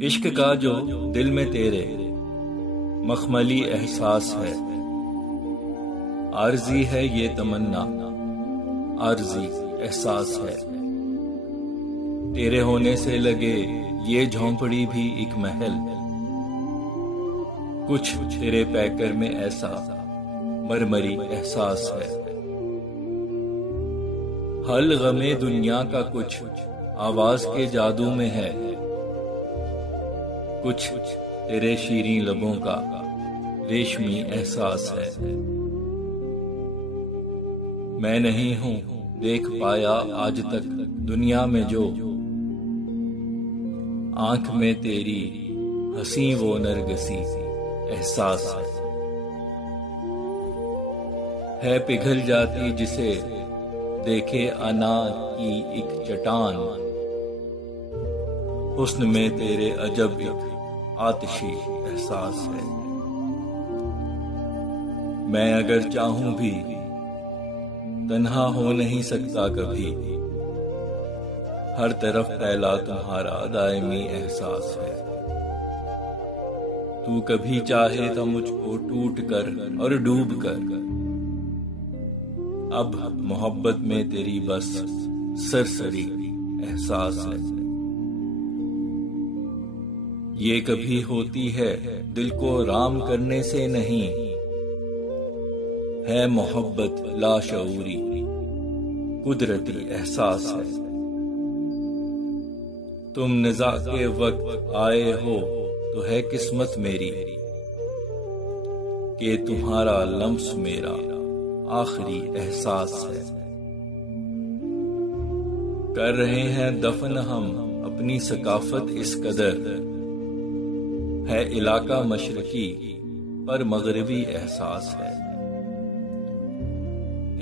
इश्क का जो दिल में तेरे मखमली एहसास है, आरज़ी है ये तमन्ना, आरज़ी एहसास है। तेरे होने से लगे ये झोंपड़ी भी एक महल, कुछ तेरे पैकर में ऐसा मरमरी एहसास है। हल गमे दुनिया का कुछ आवाज के जादू में है, कुछ तेरे शीरीं लबों का रेशमी एहसास है। मैं नहीं हूं देख पाया आज तक दुनिया में जो, आंख में तेरी हंसी वो नरगसी एहसास है पिघल जाती जिसे देखे अनार की एक चट्टान, हुस्न में तेरे अजब एक आतिशी एहसास है। मैं अगर चाहूं भी तन्हा हो नहीं सकता कभी, हर तरफ फैला तुम्हारा दायमी एहसास है। तू कभी चाहे तो मुझको टूट कर और डूब कर, अब मोहब्बत में तेरी बस सरसरी एहसास है। ये कभी होती है दिल को राम करने से नहीं, है मोहब्बत लाशऊरी कुदरती एहसास है। तुम निज़ा के वक्त आए हो तो है किस्मत मेरी, कि तुम्हारा लम्स मेरा आखिरी एहसास है। कर रहे हैं दफन हम अपनी सकाफत इस कदर, है इलाका मशरकी पर मगरबी एहसास है।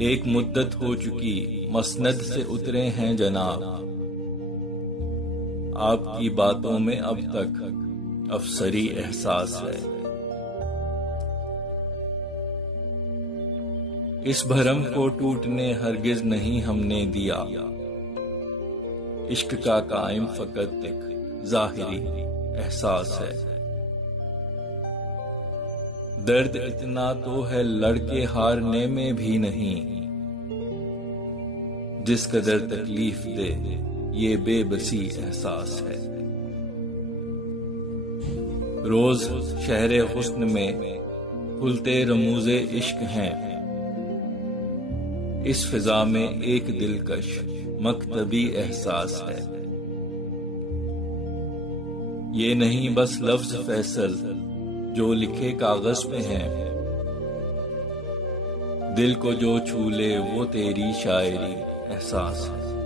एक मुद्दत हो चुकी मसनद से उतरे हैं जनाब, आपकी बातों में अब तक अफसरी एहसास है। इस भरम को टूटने हरगिज नहीं हमने दिया, इश्क का कायम फकत एक जाहिरी एहसास है। दर्द इतना तो है लड़के हारने में भी नहीं, जिस कदर तकलीफ दे ये बेबसी एहसास है। रोज शहरे हुस्न में खुलते रमूजे इश्क हैं, इस फिजा में एक दिलकश मकतबी एहसास है। ये नहीं बस लफ्ज फैसल जो लिखे कागज पे हैं, दिल को जो छू ले वो तेरी शायरी एहसास है।